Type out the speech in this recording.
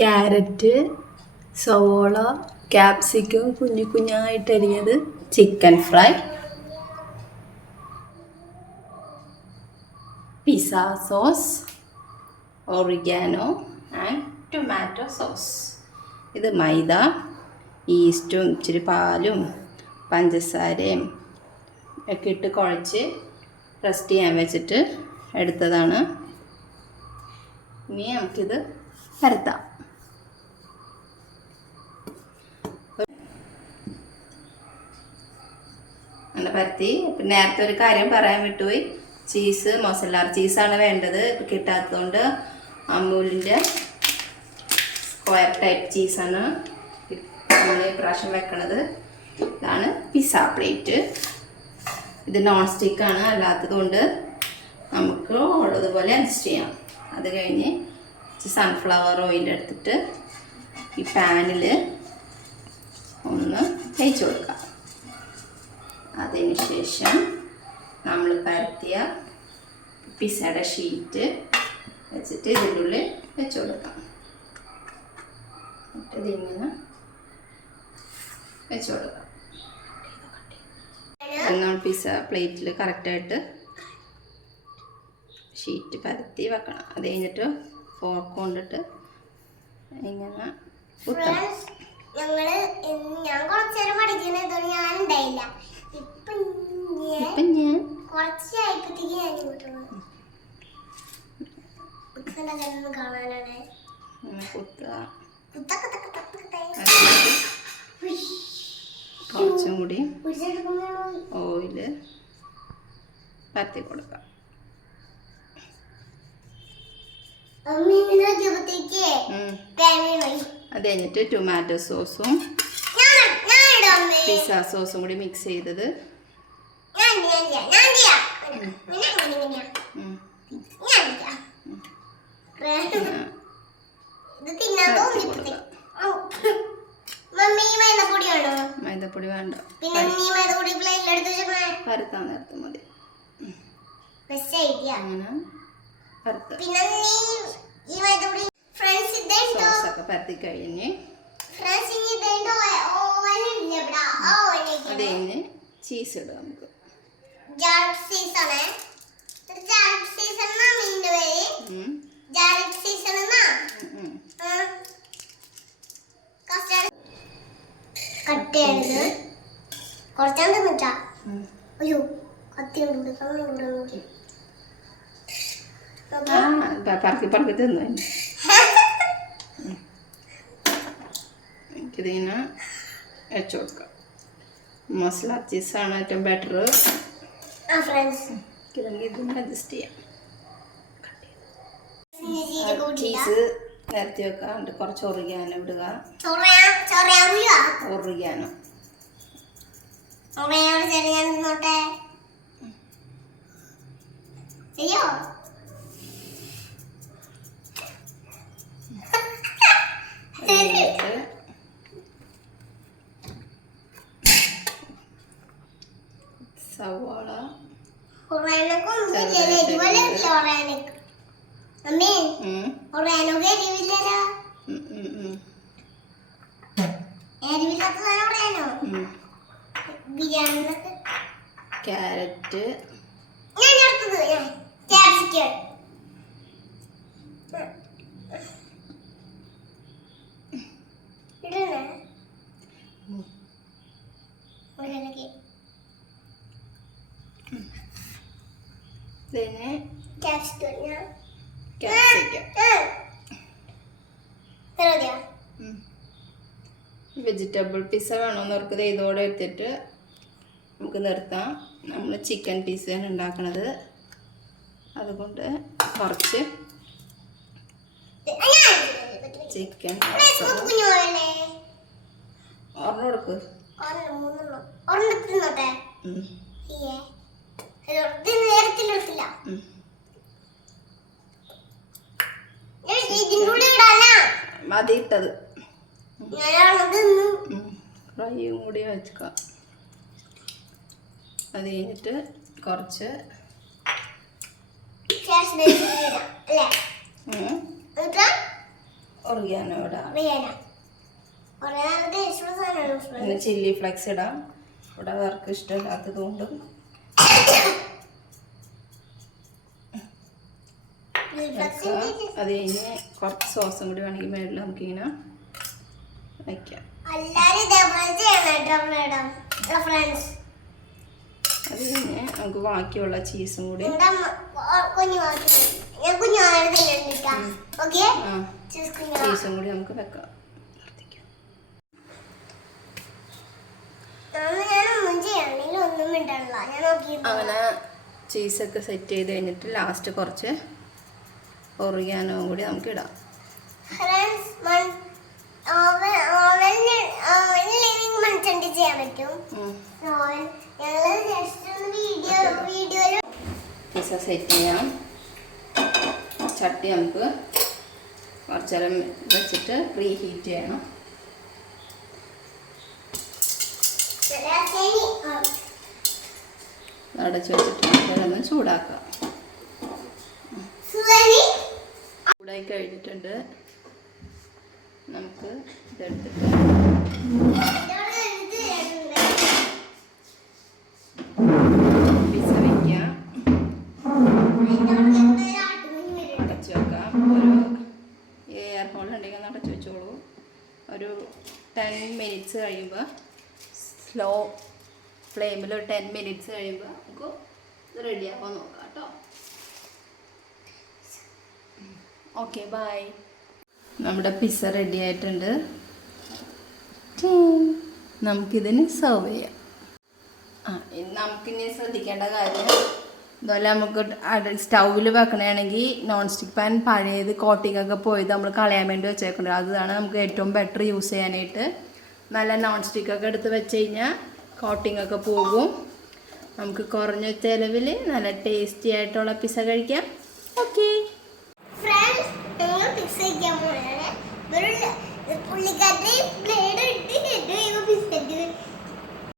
Carrot സവോള capsicum കുഞ്ഞു കുഞ്ഞായിട്ട് അരിഞ്ഞത് chicken fry pizza sauce oregano and tomato sauce. ഇത് മൈദ ഈസ്റ്റും ഇച്ചിരി പാലും പഞ്ചസാരയും ഒക്കെ ഇട്ട് കുഴച്ച് റെസ്റ്റ് ചെയ്യാൻ വെച്ചിട്ട് എടുത്തതാണ്. ഇനി നമുക്കിത് പരത്താം അങ്ങനെ പരത്തി. നേരത്തെ ഒരു കാര്യം പറയാൻ വിട്ടുപോയി. ചീസ് മൊസല്ല ചീസാണ് വേണ്ടത് കിട്ടാത്തതുകൊണ്ട് അമൂലിന്റെ സ്ക്വയർ ടൈപ്പ് ചീസാണ് നമ്മൾ പ്രാവശ്യം വെക്കണത്. ഇതാണ് പിസ്സ പ്ലേറ്റ്. ഇത് നോൺ സ്റ്റിക്കാണ് അല്ലാത്തത് കൊണ്ട് നമുക്ക് ഉള്ളതുപോലെ അഡ്ജസ്റ്റ് ചെയ്യാം. അത് കഴിഞ്ഞ് സൺഫ്ലവർ ഓയിൽ എടുത്തിട്ട് ഈ പാനിൽ ഒന്ന് തേച്ച് കൊടുക്കാം. അതിന് ശേഷം നമ്മൾ പരത്തിയ പിസയുടെ ഷീറ്റ് വെച്ചിട്ട് ഇതിനുള്ളിൽ വെച്ച് കൊടുക്കാം. എന്നിട്ട് ഇതിങ്ങനെ വെച്ച് കൊടുക്കാം. നമ്മൾ പിസ പ്ലേറ്റിൽ കറക്റ്റായിട്ട് ഷീറ്റ് പരത്തി വെക്കണം. അത് കഴിഞ്ഞിട്ട് ഫോർക്ക് കൊണ്ടിട്ട് ഇങ്ങനെ കുത്തണം. ഞങ്ങൾ ഞാൻ കുറച്ചേരം പഠിക്കുന്നതുകൊണ്ട് ഞാൻ ഉണ്ടായില്ല. ഇപ്പം ഞാൻ. കുറച്ചും കൂടി ഓയിൽ പരത്തി കൊടുക്കാം അത് കഴിഞ്ഞിട്ട് ടൊമാറ്റോ സോസും പിസ്സ സോസും കൂടി മിക്സ് ചെയ്തത് ഞാൻ ഞാൻ ചെയ്യാം ഞാൻ ചെയ്യാം ഇങ്ങനെ ഇങ്ങനെ ഇങ്ങനെ ഉം. ഞാൻ ചെയ്യാം പിന്നെ ഇത് തിന്നാൻ പരത്തി തോന്നിപ്പോഴത്തേക്ക് കൊടുക്കാം മമ്മി മൈദപ്പൊടി വേണോ മൈദപ്പൊടി വേണ്ട പിന്നെ നീ മൈദപ്പൊടി പ്ലേറ്റിൽ എടുത്ത് വെച്ചേ പരത്താൻ നേരത്തെ മതി. സോസൊക്കെ പരത്തി കഴിഞ്ഞ്. അത് കഴിഞ്ഞ് ചീസ് ഇടുക നമുക്ക്. കട്ട് ചെയ്യണത് കുറച്ചാൻ തന്നിട്ടാ ഉം. അയ്യോ കത്തി ഉണ്ട് കണ്ണുണ്ട് നോക്കി ആ പ- പറക്കി പറക്കി തിന്നു. എനിക്കിതിങ്ങനെ വെച്ച് കൊടുക്കാം. മസാല ചീസാണ് ഏറ്റവും ബെറ്റർ ഇല്ലെങ്കിൽ ഇതൊന്ന് അഡ്ജസ്റ്റ് ചെയ്യാം. ചീസ് നിരത്തി വെക്കാണ്ട് കുറച്ച് ഒറിയാനോ ഇടുക. ചൊറയാ ഉം, ഒറയാനൊക്കെ എരിവില്ലല്ലോ. ഉം, ഉം, ഉം, എരിവില്ലാത്ത സാധനം. ബിരിയാണിന്നൊക്കെ ക്യാരറ്റ്. പിന്നെ വെജിറ്റബിൾ പിസ്സ വേണമെന്നവർക്ക് ഇതോടെ എടുത്തിട്ട് നമുക്ക് നിർത്താം. നമ്മൾ ചിക്കൻ പീസാണ് ഉണ്ടാക്കണത്. അതുകൊണ്ട് കുറച്ച് ചിക്കൻ ഓർഡർ കൊടുക്ക്. മതിയിട്ടത് ഒരെണ്ണം. ഫ്രൈയും കൂടി വെച്ചേക്കാം. അത് കഴിഞ്ഞിട്ട് കുറച്ച് പിന്നെ ചില്ലി ഫ്ലെക്സ് ഇടാം. ഇവിടെ അവർക്ക് ഇഷ്ടമില്ലാത്തത് കൊണ്ടും അത് കഴിഞ്ഞ് കുറച്ച് സോസും കൂടി വേണമെങ്കിൽ മേളിൽ നമുക്കിങ്ങനെ വയ്ക്കാം എല്ലാവരും ഇതേപോലെ ചെയ്യണം കേട്ടോ ഫ്രണ്ട്സ് അത് കഴിഞ്ഞ് നമുക്ക് ബാക്കിയുള്ള ചീസും കൂടി. ചീസ് കൂടി നമുക്ക് വെക്കാം. അങ്ങനെ ചീസൊക്കെ സെറ്റ് ചെയ്ത് കഴിഞ്ഞിട്ട് ലാസ്റ്റ് കുറച്ച് ഒറിയാനോ കൂടി നമുക്ക് ഇടാം. പിസ്സ സെറ്റ് ചെയ്യാം ചട്ടി നമുക്ക് കുറച്ച് നേരം വെച്ചിട്ട് പ്രീ ഹീറ്റ് ചെയ്യണം അടച്ച് വെച്ചിട്ട് നമുക്കതൊന്ന് ചൂടാക്കാം. സുവനി ചൂടായി കഴിഞ്ഞിട്ടുണ്ട്. നമുക്ക് ഇതെടുത്തിട്ട് ഒരു എയർ ഒരു ടെൻ മിനിറ്റ്സ് കഴിയുമ്പോൾ സ്ലോ ഫ്ലെയിമിൽ ഒരു ടെൻ മിനിറ്റ്സ് കഴിയുമ്പോൾ നമുക്ക് ഇത് റെഡിയാക്കാൻ നോക്കാം കേട്ടോ. ഓക്കെ ബൈ നമ്മുടെ പിസ്സ റെഡി ആയിട്ടുണ്ട്. നമുക്കിതിന് സെർവ് ചെയ്യാം. ആ നമുക്കിനി ശ്രദ്ധിക്കേണ്ട കാര്യം അതുപോലെ നമുക്ക് സ്റ്റൗവിൽ വെക്കണമെങ്കിൽ നോൺ സ്റ്റിക്ക് പാൻ പഴയത് കോട്ടിംഗ് ഒക്കെ പോയത് നമ്മൾ കളയാൻ വേണ്ടി വെച്ചേക്കുന്നത് അതാണ് നമുക്ക് ഏറ്റവും ബെറ്റർ യൂസ് ചെയ്യാനായിട്ട്. നല്ല നോൺ സ്റ്റിക്കൊക്കെ എടുത്ത് വെച്ച് കഴിഞ്ഞാൽ കോട്ടിംഗ് ഒക്കെ പോകും. നമുക്ക് കുറഞ്ഞ ചിലവിൽ നല്ല ടേസ്റ്റി ആയിട്ടുള്ള പിസ്സ കഴിക്കാം. ഓക്കേ ഞങ്ങൾ പിസ്സ കഴിക്കാൻ പോയാണ് പുള്ളിക്കാരുടെ ബ്ലേഡ് ഇട്ട്